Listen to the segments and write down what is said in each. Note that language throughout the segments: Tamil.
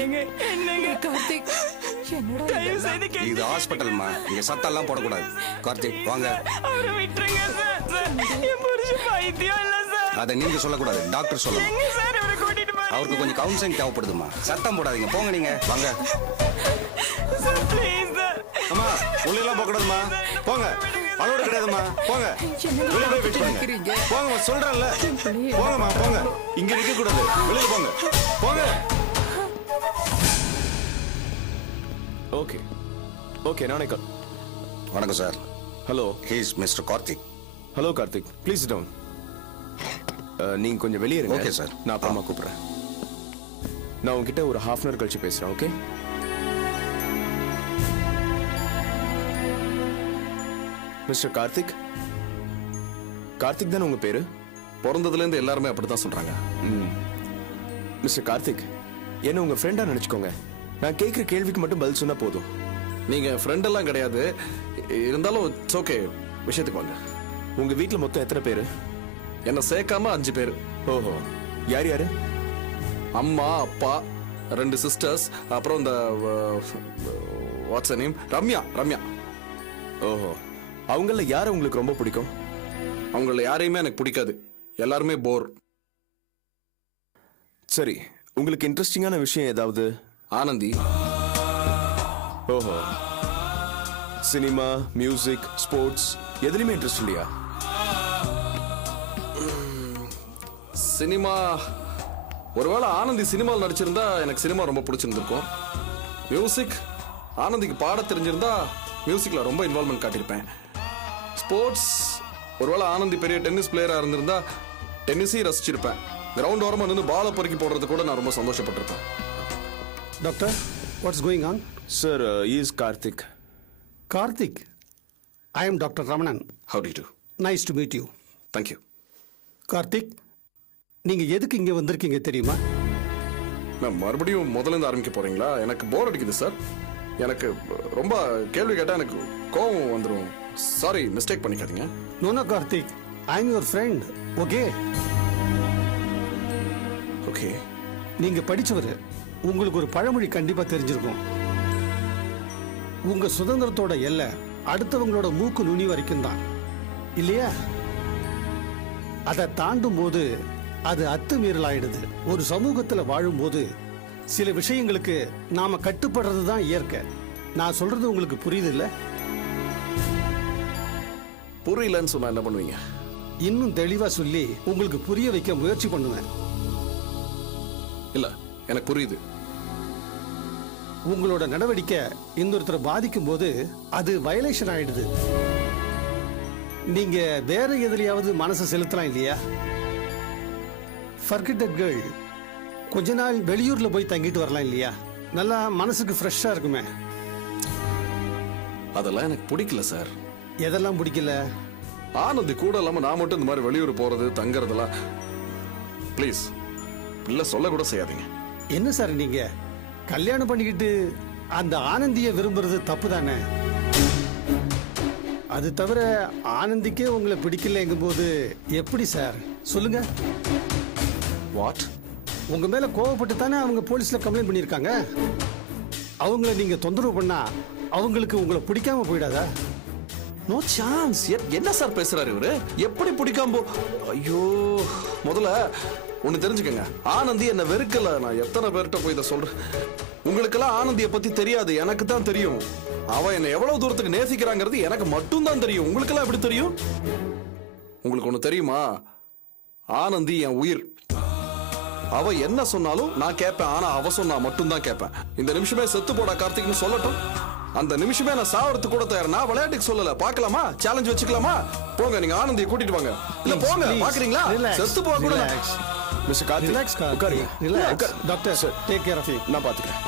ஏங்க என்னங்க கார்த்திக் என்னடா தயவு செய்து இது ஹாஸ்பிட்டல்மா, இங்க சத்தம்லாம் போடக்கூடாது. கார்த்திக் வாங்க. அவரை விட்டுருங்க சார். என் புருஷன் பைத்தியம் இல்ல சார். அதை நீங்க சொல்லக்கூடாது, டாக்டர் சொல்லணும். எங்க சார் அவரை கூட்டிட்டு போறீங்க? அவருக்கு கொஞ்சம் கவுன்சிலிங் தேவைப்படுதுமா. சத்தம் போடாதீங்க, போங்க நீங்க வாங்க. Sir please sir. அம்மா உள்ள எல்லாம் போக கூடாதுமா, போங்க. அலோடு கிடையாதுமா, போங்க. வெளியே போய் வெயிட் பண்ணுங்க. போங்கம்மா, சொல்றேன்ல. போங்கம்மா போங்க, இங்க நிக்க கூடாது, வெளியே போங்க போங்க. ஓகே ஓகே நானே கால். வணக்கம் sir. Hello. He is mister Karthik. Hello Karthik, please down. நீங்க கொஞ்சம் வெளியே இருங்க. Okay sir. நான் அப்புறமா கூப்பிடுறேன். நான் உங்ககிட்ட ஒரு ½ அன் ஹவர் கழிச்சு பேசுறேன். ஓகே. மிஸ்டர் கார்த்திக். கார்த்திக் தானே உங்க பேரு? பிறந்ததுல இருந்து எல்லாருமே அப்படித்தான் சொல்றாங்க. மிஸ்டர் கார்த்திக், என்ன உங்க ஃப்ரெண்டா நினைச்சுக்கோங்க. நான் கேட்கிற கேள்விக்கு மட்டும் பதில் சொன்னா போதும். நீங்க ஃப்ரெண்ட் எல்லாம் கிடையாது, இருந்தாலும் இட்ஸ் ஓகே. விஷயத்துக்கு வாங்க. உங்க வீட்டுல மொத்தம் எத்தனை பேரு? என்ன சேர்க்காம 5 பேர். ஓஹோ, யார் யாரு? அம்மா, அப்பா, 2 சிஸ்டர்ஸ், அப்புறம் இந்த வாட்ஸ் நேம் ரம்யா. ரம்யா. ஓஹோ, அவங்கள யாரை உங்களுக்கு ரொம்ப பிடிக்கும்? அவங்கள யாரையுமே எனக்கு பிடிக்காது, எல்லாருமே போர். சரி, உங்களுக்கு இன்ட்ரெஸ்டிங்கான விஷயம் ஏதாவது? ஆனந்தி. ஓஹோ, சினிமா, மியூசிக், ஸ்போர்ட்ஸ் எதுலையுமே இன்ட்ரெஸ்ட் இல்லையா? சினிமா, ஒருவேளை ஆனந்தி சினிமாவில் நடிச்சிருந்தா எனக்கு சினிமா ரொம்ப பிடிச்சிருந்திருக்கும். மியூசிக், ஆனந்திக்கு பாட தெரிஞ்சிருந்தா மியூசிக்ல ரொம்ப இன்வால்மெண்ட் காட்டியிருப்பேன். ஸ்போர்ட்ஸ், ஒருவேளை ஆனந்தி பெரிய டென்னிஸ் பிளேயரா இருந்திருந்தா டென்னிஸையும் ரசிச்சிருப்பேன். கிரவுண்ட் ஓரமா நின்று பாலை பொறுக்கி போடுறது கூட நான் ரொம்ப சந்தோஷப்பட்டிருப்பேன். Doctor, what's going on? Sir, he is Karthik. Karthik, I am Dr. Ramanan. How do you do? Nice to meet you. Thank you. Karthik, நீங்க எதுக்கு இங்க வந்திருக்கீங்க தெரியுமா? நான் மறுபடியும் முதல்ல இருந்து ஆரம்பிக்க போறீங்களா? எனக்கு போர் அடிக்குது சார். எனக்கு ரொம்ப கேள்வி கேட்டா எனக்கு கோவம் வந்துடும். சாரி, மிஸ்டேக் பண்ணிக்காதீங்க. No, no, Karthik. I am your friend. Okay? Okay. நீங்க படிச்சவர். உங்களுக்கு ஒரு பழமொழி கண்டிப்பா தெரிஞ்சிருக்கும். உங்க சுதந்திரத்தோட எல்லை அடுத்தவங்களோட மூக்கு நுனி வரைக்கும் தான், இல்லையா? அதை தாண்டும் போது அது அத்துமீறல் ஆயிடுது. ஒரு சமூகத்துல வாழும்போது சில விஷயங்களுக்கு நாம கட்டுப்படுறது தான் இயற்கை. நான் சொல்றது உங்களுக்கு புரியுது இல்ல? புரியலன்னு சொன்னா என்ன பண்ணுவீங்க? இன்னும் தெளிவா சொல்லி உங்களுக்கு புரிய வைக்க முயற்சி பண்ணுவேன். இல்ல, எனக்கு புரியுது. உங்களோட நடவடிக்கை இன்னொருத்தரை பாதிக்கும் போது அது வயலேஷன் ஆயிடுது. நீங்க வேற எதுலயாவது மனசை செலுத்தலாம் இல்லையா? Forget that girl. கொஞ்ச நாள் வெளியூர்ல போய் தங்கிட்டு வரலாம் இல்லையா? நல்லா மனசுக்கு ஃப்ரெஷ்ஷா இருக்குமே. அதெல்லாம் எனக்கு பிடிக்கல சார். எதெல்லாம் பிடிக்கல? ஆனந்தி கூட இல்லாம நான் மட்டும் இந்த மாதிரி வெளியூர் போறது தங்கறதெல்லாம் ப்ளீஸ் இல்ல, சொல்ல கூட செய்யாதீங்க. என்ன சார் நீங்க கல்யாணம் பண்ணிக்கிட்டு அந்த ஆனந்தியை விரும்புறது தப்பு தானே? அது தவிர ஆனந்திக்கே உங்களை பிடிக்கலங்கும் போது எப்படி சார் சொல்லுங்க? வாட்? உங்க மேல கோவப்பட்டு தானே அவங்க போலீஸ்ல கம்ப்ளைண்ட் பண்ணிருக்காங்க. அவங்கள நீங்க தொந்தரவு பண்ணா அவங்களுக்கு உங்களை பிடிக்காம போயிடாதா? No chance. என்ன சார் பேசுறாரு இவரு? எப்படி பிடிக்காம ஐயோ, முதல்ல ஒண்ணு தெரிஞ்சுக்கங்க. ஆனந்தி என்ன வெறுக்கல. நான் எத்தனை பேர்கிட்ட போய் இதை சொல்றேன். உங்களுக்கெல்லாம் ஆனந்தியை பத்தி தெரியாது, எனக்கு தான் தெரியும். அவ என்ன எவ்வளவு தூரத்துக்கு நேசிக்கிறாங்கிறது எனக்கு மட்டும் தான் தெரியும். உங்களுக்கெல்லாம் எப்படி தெரியும்? உங்களுக்கு ஒண்ணு தெரியுமா? ஆனந்தி என் உயிர். அவ என்ன சொன்னாலும் நான் கேட்பேன். ஆனா அவ சொன்னா மட்டும் தான் கேட்பேன். இந்த நிமிஷமே செத்து போடா கார்த்திக்னு சொல்லட்டும், அந்த நிமிஷமே நான் சாவறதுக்கு கூட தயார். நான் விளையாட்டுக்கு சொல்லல. பார்க்கலாமா? சேலஞ்ச் வச்சுக்கலாமா? போங்க, நீங்க ஆனந்தியை கூட்டிட்டு வாங்க. இல்ல போங்க, பாக்குறீங்களா? செத்து போக கூட. மிஸ்டர் கார்த்திக், ரிலாக்ஸ் உட்காருங்க. Relax. Doctor sir, take care of you. நான் பாத்துக்கிறேன்.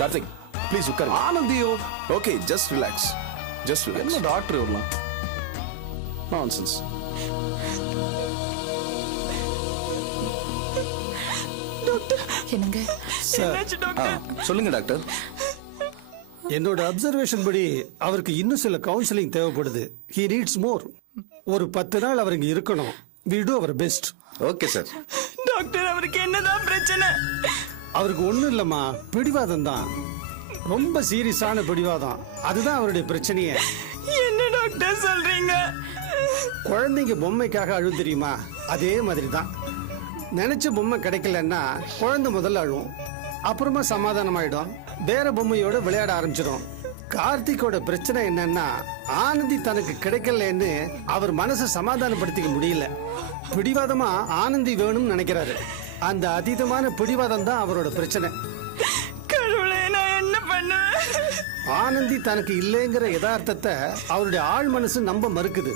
கார்த்திக், ப்ளீஸ் உட்காருங்க. ஆனந்தியோ? Okay, just relax. Just relax. என்ன டாக்டர் வரலாம்? நான்சென்ஸ். என்னங்க என்னாச்சு டாக்டர்? சொல்லுங்க டாக்டர். என்னோட அப்சர்வேஷன் படி அவருக்கு இன்னும் சில கவுன்சிலிங் தேவைப்படுது. ஹி நீட்ஸ் மோர். ஒரு 10 நாள் அவர் இங்க இருக்கணும். we do our best. Okay sir. Doctor, அவருக்கு என்னதான் பிரச்சனை? அவருக்கு ஒண்ணும் இல்லம்மா, பிடிவாதம் தான். ரொம்ப சீரியஸான பிடிவாதம். அதுதான் அவருடைய பிரச்சனையே. என்ன டாக்டர் சொல்றீங்க? குழந்தைங்க பொம்மைக்காக அழும் தெரியுமா? அதே மாதிரி தான். நினைச்ச பொம்மை கிடைக்கலன்னா குழந்தை முதல்ல அழும், அப்புறமா சமாதானம் ஆயிடும், வேற பொம்மையோட விளையாட ஆரம்பிச்சிடும். கார்த்திகோட பிரச்சனை என்னன்னா, ஆனந்தி தனக்கு கிடைக்கலன்னு அவர் மனசை சமாதானப்படுத்திக்க முடியல. பிடிவாதமா ஆனந்தி வேணும்னு நினைக்கிறாரு. அந்த அதீதமான பிடிவாதம் தான் அவரோட பிரச்சனை. கடவுளே, நான் என்ன பண்ணுவேன்? ஆனந்தி தனக்கு இல்லைங்கிற யதார்த்தத்தை அவருடைய ஆழ் மனசு நம்ப மறுக்குது.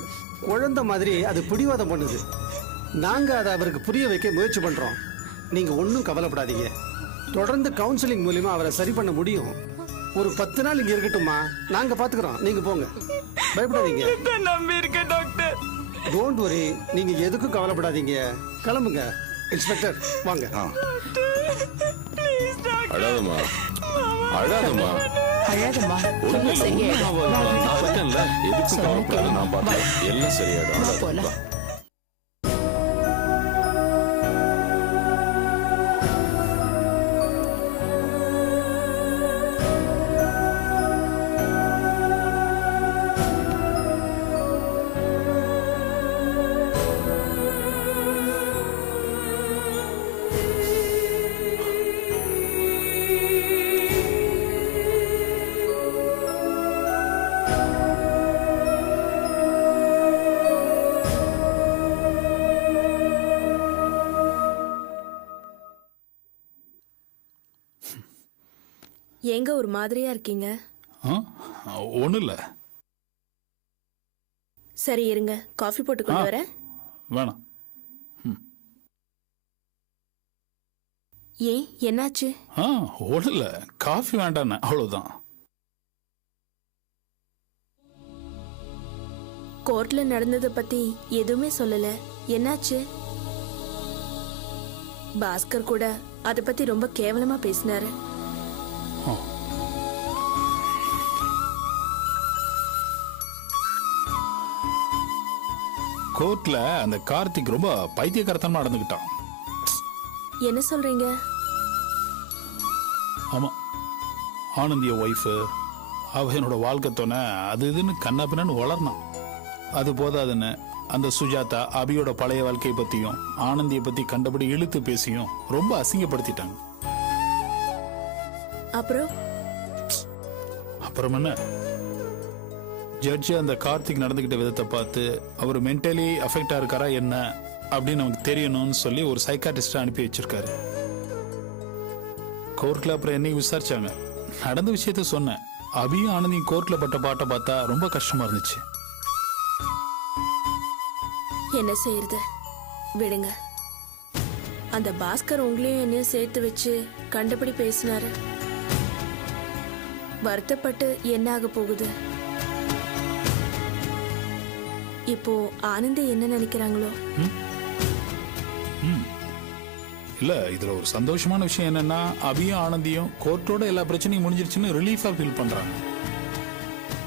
குழந்தை மாதிரி அது பிடிவாதம் பண்ணுது. நாங்க அதை அவருக்கு புரிய வைக்க முயற்சி பண்றோம். நீங்க ஒன்றும் கவலைப்படாதீங்க. தொடர்ந்து கவுன்சிலிங் மூலியமா அவரை சரி பண்ண முடியும். ஒரு 10 நாள் இங்க இருக்கட்டுமா? நாங்க பாத்துக்கிறோம், நீங்க போங்க, பயப்படாதீங்க. நம்பி இருக்க டாக்டர். டோன்ட் வரி, நீங்க எதுக்கும் கவலைப்படாதீங்க. கிளம்புங்க. இன்ஸ்பெக்டர் வாங்க. Please doctor. அழாதம்மா, அழாதம்மா. அழாதம்மா, எல்லாம் சரியாயிடும். நான் இருக்கேன்ல, எதுக்கும் கவலைப்படாத, நான் பார்க்கிறேன். எல்லாம் சரியாயிடும். வா, போலாம். வா. ஏங்க ஒரு மாதிரியா இருக்கீங்க? ஒன்றும் இல்லை. சரி இருங்க, காஃபி போட்டு கொண்டு வரேன். வேணாம். ஏன், என்னாச்சு? ஒன்றும் இல்லை, காஃபி வேண்டாண்ணே, அவ்வளோதான். கோர்ட்ல நடந்ததை பத்தி எதுவுமே சொல்லல, என்னாச்சு? பாஸ்கர் கூட அதை பத்தி ரொம்ப கேவலமா பேசினாரு. கோர்ட்ல அந்த கார்த்திக் ரொம்ப பைத்தியக்காரத்தனமா நடந்துக்கிட்டான். என்ன சொல்றீங்க? ஆமா, ஆனந்திய ஒய்ஃபு, அவ என்னோட வாழ்க்கை துணை, அது இதுன்னு கண்ணா பின்னான்னு வளர்னான். அது போதாதுன்னு அந்த சுஜாதா அபியோட பழைய வாழ்க்கையை பத்தியும் ஆனந்தியை பத்தி கண்டபடி இழுத்து பேசியும் ரொம்ப அசிங்கப்படுத்திட்டாங்க. அப்புறம் என்ன, ஜட்ஜி அந்த கார்த்திக் நடந்துகிட்ட விதத்தை பார்த்து அவர் மென்டலி அஃபெக்டா இருக்காரா என்ன அப்படின்னு நமக்கு தெரியணும்னு சொல்லி ஒரு சைக்காட்டிஸ்ட அனுப்பி வச்சிருக்காரு. கோர்ட்ல அப்புறம் என்னைக்கு விசாரிச்சாங்க, நடந்த விஷயத்த சொன்னேன். அபியும் ஆனந்தியும் கோர்ட்ல பட்ட பாட்டை பார்த்தா ரொம்ப கஷ்டமா இருந்துச்சு. என்ன செய்யறது, விடுங்க. அந்த பாஸ்கர் உங்களையும் என்னையும் சேர்த்து வச்சு கண்டபடி பேசினாரு. வருத்தப்பட்டு என்ன ஆக போகுது? இப்போ ஆனந்தி என்ன நினைக்கிறாங்களோ? இல்ல, இதுல ஒரு சந்தோஷமான விஷயம் என்னன்னா, அபியும் ஆனந்தியும் கோர்ட்டோட எல்லா பிரச்சனையும் முடிஞ்சிருச்சுன்னு ரிலீஃபா ஃபீல் பண்றாங்க.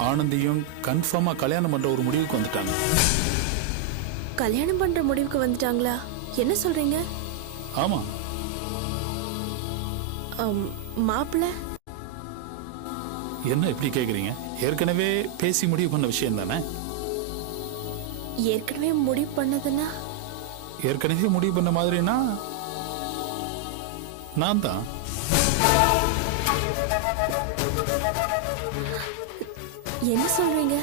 ஆனந்தியும் கன்ஃபார்மா கல்யாணம் பண்ற ஒரு முடிவுக்கு வந்துட்டாங்க. கல்யாணம் பண்ற முடிவுக்கு வந்துட்டாங்களா? என்ன சொல்றீங்க? ஆமா. மாப்பிள்ள என்ன இப்படி கேக்குறீங்க? ஏற்கனவே பேசி முடிவு பண்ண விஷயம் தானே. ஏற்கனவே முடிவு பண்ணதுன்னா? ஏற்கனவே முடிவு பண்ண மாதிரினா நான் தான். என்ன சொல்றீங்க?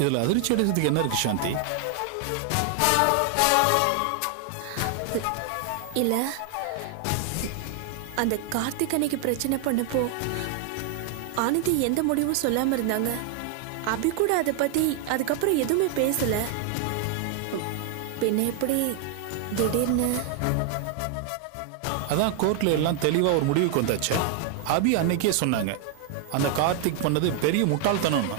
இதுல அதிர்ச்சி அடைகிறதுக்கு என்ன இருக்கு சாந்தி? இல்ல, அந்த கார்த்திக் அன்னைக்கு பிரச்சனை பண்ணப்போ ஆனந்தி எந்த முடிவும் சொல்லாம இருந்தாங்க. அபி கூட அதை பத்தி அதுக்கப்புறம் எதுவுமே பேசல. பின்ன எப்படி திடீர்னு? அதான் கோர்ட்ல எல்லாம் தெளிவா ஒரு முடிவுக்கு வந்தாச்சு. அபி அன்னைக்கே சொன்னாங்க, அந்த கார்த்திக் பண்ணது பெரிய முட்டாள்தனம்.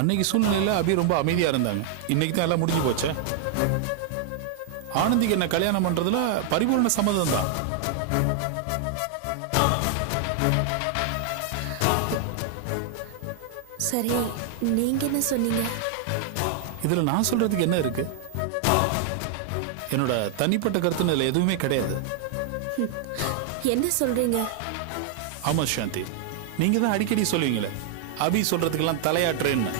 அன்னைக்கு சூழ்நிலையில அபி ரொம்ப அமைதியா இருந்தாங்க. இன்னைக்கு தான் எல்லாம் முடிஞ்சு போச்சு. ஆனந்திக்கு என்ன கல்யாணம் பண்றதுல பரிபூர்ண சம்மதம் தான். சரி, நீங்க என்ன சொன்னீங்க? இதுல நான் சொல்றதுக்கு என்ன இருக்கு? என்னோட தனிப்பட்ட கருத்துன்னு இதுல எதுவுமே கிடையாது. என்ன சொல்றீங்க? ஆமா சாந்தி, நீங்க தான் அடிக்கடி சொல்லுவீங்களே அபி சொல்றதுக்கெல்லாம் தலையாட்டுறேன்னு.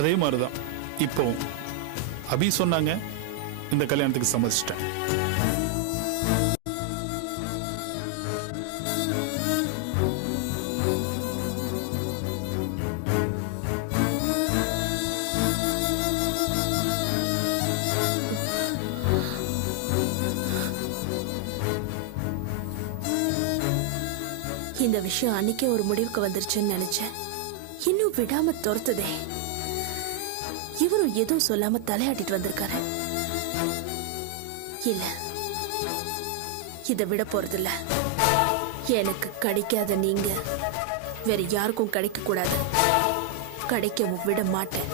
அதே மாதிரிதான் இப்பவும் அபி சொன்னாங்க, இந்த கல்யாணத்துக்கு சம்மதிச்சிட்டேன். இந்த விஷயம் அன்னைக்கே ஒரு முடிவுக்கு வந்துருச்சுன்னு நினைச்சேன். இன்னும் விடாம துரத்துதே. இவரும் எதுவும் சொல்லாம தலையாட்டிட்டு வந்திருக்காரு. இல்ல, இதை விட போறதில்ல. எனக்கு கிடைக்காத நீங்க வேற யாருக்கும் கிடைக்க கூடாது. கிடைக்கவும் விட மாட்டேன்.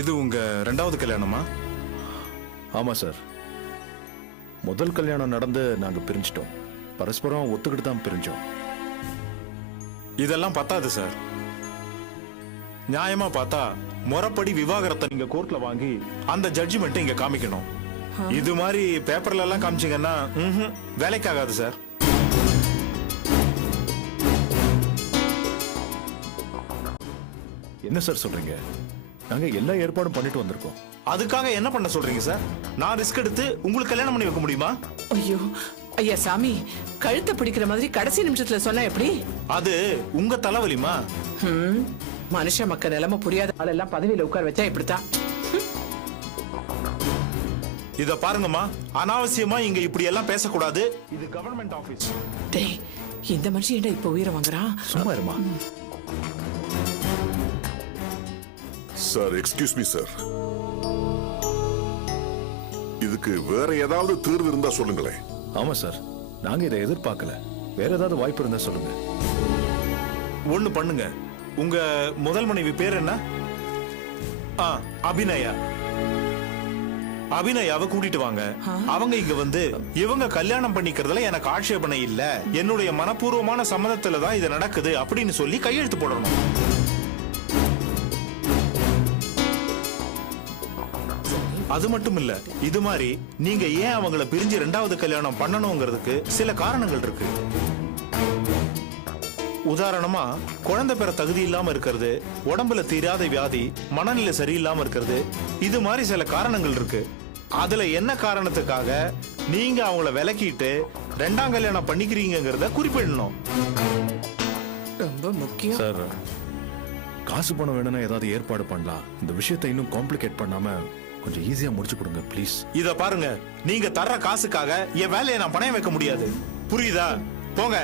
இது உங்க ரெண்டாவது கல்யாணமா? ஆமா சார். முதல் கல்யாணம் நடந்து நாங்க பிரிஞ்சிட்டோம். பரஸ்பரம் ஒத்துக்கிட்டு தான் பிரிஞ்சோம். இதெல்லாம் பத்தாது சார். நியாயமா பார்த்தா முறைப்படி விவாகரத்தை நீங்க கோர்ட்ல வாங்கி அந்த ஜட்ஜ்மெண்ட் இங்க காமிக்கணும். இது மாதிரி பேப்பர்ல எல்லாம் காமிச்சீங்கன்னா வேலைக்காகாது சார். என்ன சார் சொல்றீங்க? நாங்க எல்லா ஏற்பாடும் பண்ணிட்டு வந்திருக்கோம். அதுக்காக என்ன பண்ண சொல்றீங்க சார்? நான் ரிஸ்க் எடுத்து உங்களுக்கு கல்யாணம் பண்ணி வைக்க முடியுமா? ஐயோ ஐயா சாமி, கழுத்தை பிடிக்கிற மாதிரி கடைசி நிமிஷத்துல சொன்னா எப்படி? அது உங்க தலைவலிமா? மனுஷ மக்கள் நிலைமை புரியாத ஆளெல்லாம் பதவியில உட்கார வச்சா இப்படித்தான். இத பாருங்கம்மா, அனாவசியமா இங்க இப்படி எல்லாம் பேசக்கூடாது. இது கவர்மெண்ட் ஆபீஸ். டேய், இந்த மனுஷன் என்ன இப்ப உயிரை வாங்குறான்? சும்மா இருமா. Sir, excuse me sir. இதுக்கு வேற ஏதாவது தீர்வு இருந்தா சொல்லுங்களேன். ஆமா சார், நாங்க இதை எதிர்பார்க்கல. வேற ஏதாவது வாய்ப்பு இருந்தா சொல்லுங்க. ஒண்ணு பண்ணுங்க. உங்க முதல் மனைவி பேர் என்ன? அபிநயா. அபிநயாவை கூட்டிட்டு வாங்க. அவங்க இங்க வந்து இவங்க கல்யாணம் பண்ணிக்கிறதுல எனக்கு ஆட்சேபனை இல்ல, என்னுடைய மனப்பூர்வமான சம்மதத்துல தான் இது நடக்குது அப்படின்னு சொல்லி கையெழுத்து போடணும். அது மட்டும் இல்ல, இது மாதிரி நீங்க ஏன் அவங்கள பிரிஞ்சு ரெண்டாவது கல்யாணம் பண்ணணுங்கிறதுக்கு சில காரணங்கள் இருக்கு. உதாரணமா, குழந்தை பெற தகுதி இல்லாம இருக்கிறது, உடம்புல தீராத வியாதி, மனநிலை சரியில்லாம இருக்கிறது, இது மாதிரி சில காரணங்கள் இருக்கு. அதுல என்ன காரணத்துக்காக நீங்க அவங்கள விலக்கிட்டு ரெண்டாம் கல்யாணம் பண்ணிக்கிறீங்கிறத குறிப்பிடணும். ரொம்ப முக்கியம் சார். காசு பணம் வேணும்னா ஏதாவது ஏற்பாடு பண்ணலாம். இந்த விஷயத்தை இன்னும் காம்ப்ளிகேட் பண்ணாம கொஞ்சம் ஈஸியா முடிச்சு கொடுங்க ப்ளீஸ். இத பாருங்க, நீங்க தர்ற காசுக்காக என் வேலையை நான் பணம் வைக்க முடியாது. புரியுதா? போங்க.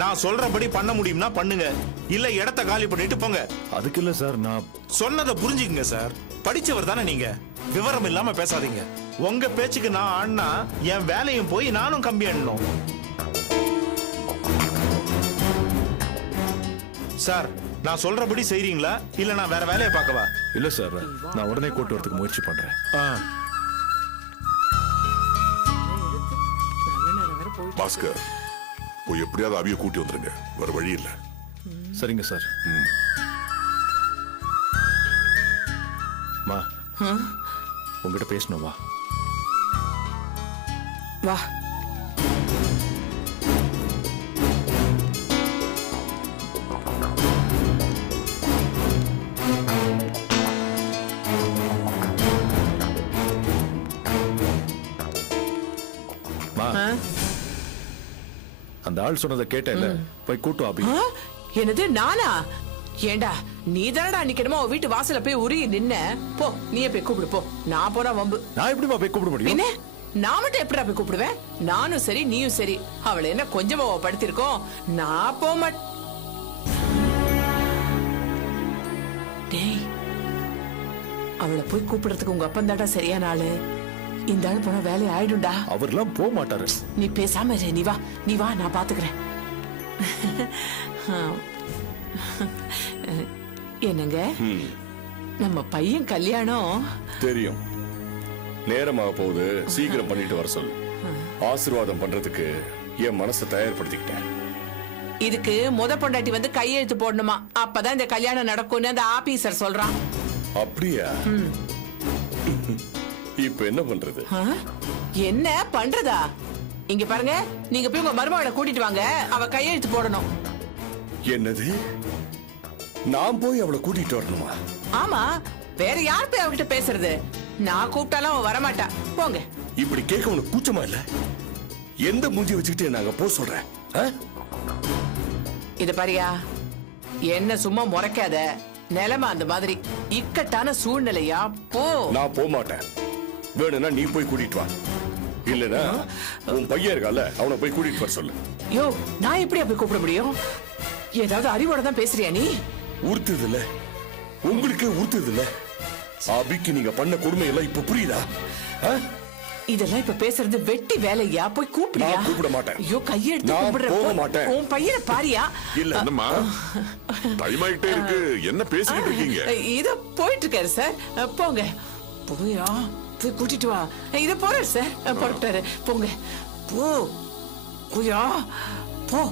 நான் சொல்றபடி பண்ண முடியும்னா பண்ணுங்க, இல்ல இடத்த காலி பண்ணிட்டு போங்க. அதுக்கு இல்ல சார், நான் சொன்னதை புரிஞ்சுக்கங்க சார். படிச்சவர் தானே நீங்க, விவரம் இல்லாம பேசாதீங்க. உங்க பேச்சுக்கு நான் ஆடினா என் வேலையும் போய் நானும் கம்பி ஆடணும். சார், நான் சொல்றபடி செய்றீங்களா இல்ல நான் வேற வேலையை பார்க்கவா? இல்ல சார், நான் உடனே கூட்டு வரதுக்கு முயற்சி பண்றேன். பாஸ்கர், போய் எப்படியாவது அவிய கூட்டி வந்துருங்க. வேற வழி இல்ல. சரிங்க சார். மா, உங்ககிட்ட பேசணும். வா வா. அந்த ஆள் சொன்னதை கேட்டேல, போய் கூட்டு அபி. என்னது, நானா? ஏண்டா, நீ தானடா நிக்கணுமா வீட்டு வாசல போய் உருகி நின்ன? போ, நீயே போய் கூப்பிடு போ. நான் போனா வம்பு. நான் எப்படிமா போய் கூப்பிட முடியும்? என்ன நான் மட்டும் எப்படா போய் கூப்பிடுவேன்? நானும் சரி நீயும் சரி அவளை என்ன கொஞ்சமா படுத்திருக்கோம். நான் போக மாட்டேன். டேய், அவளை போய் கூப்பிடுறதுக்கு உங்க அப்பன் தாண்டா சரியான ஆளு. இந்த ஆள் போனா வேலையை ஆயிடும்டா. அவர்லாம் போக மாட்டாரு. நீ பேசாம இரு. நீ வா நான் பாத்துக்கிறேன். என்னங்க, நம்ம பையன் கல்யாணம் தெரியும். நேரமாக போகுது, சீக்கிரம் பண்ணிட்டு வர சொல்லு. ஆசீர்வாதம் பண்றதுக்கு என் மனசை தயார்படுத்திக்கிட்டேன். இதுக்கு முத பொண்டாட்டி வந்து கையெழுத்து போடணுமா, அப்பதான் இந்த கல்யாணம் நடக்கும்னு அந்த ஆபீசர் சொல்றான். அப்படியா? இப்ப என்ன பண்றது? என்ன பண்றதா? இங்க பாருங்க, நீங்க போய் உங்க மருமகளை கூட்டிட்டு வாங்க, அவ கையெழுத்து போடணும். என்னது? நான் போய் அவளை கூட்டிட்டு வரணுமா? ஆமா, வேற யார் போய் அவகிட்ட பேசுறது? நான் கூப்பிட்டாலும் அவன் வரமாட்டா. போங்க. இப்படி கேட்க உனக்கு கூச்சமா இல்ல? எந்த மூஞ்சி வச்சுக்கிட்டு நாங்க போ சொல்றேன்? இத பாரியா, என்ன சும்மா முறைக்காத. நிலைமை அந்த மாதிரி இக்கட்டான சூழ்நிலையா. போ. நான் போக மாட்டேன். வேணும்னா நீ போய் கூட்டிட்டு வா. இல்லனா உன் பையன் இருக்கால, அவனை போய் கூட்டிட்டு வர சொல்லு. யோ, நான் எப்படியா போய் கூப்பிட முடியும்? ஏதாவது அறிவோட தான் பேசுறியா நீ? உறுத்துது இல்ல, உங்களுக்கே உறுத்துது இல்ல. அபிக்கு நீங்க பண்ண கொடுமை எல்லாம் இப்ப புரியுதா? இதெல்லாம் இப்ப பேசுறது வெட்டி வேலையா? போய் கூப்பிடுறியா? நான் கூப்பிட மாட்டேன். ஐயோ, கையெடுத்து நான் கூப்பிடுற. போக மாட்டேன். உன் பையனை பாரியா? இல்ல என்னம்மா டைம் ஆயிட்டே இருக்கு, என்ன பேசிக்கிட்டு இருக்கீங்க? இத போயிட்டு இருக்காரு சார். போங்க. போயா, போய் கூட்டிட்டு வா. இத போறாரு சார், போட்டாரு. போங்க. போ போயா, போ.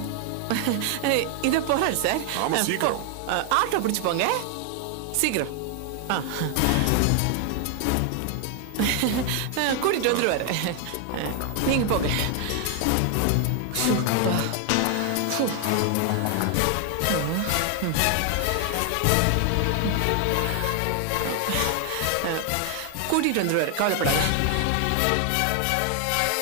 இத போறாரு சார். ஆமா, சீக்கிரம். ஆட்டோ பிடிச்சு போங்க, சீக்கிரம். கூட்டிட்டு வந்துருவாரு. நீங்க போங்க. கூட்டிட்டு வந்துருவாரு, கவலைப்படாத.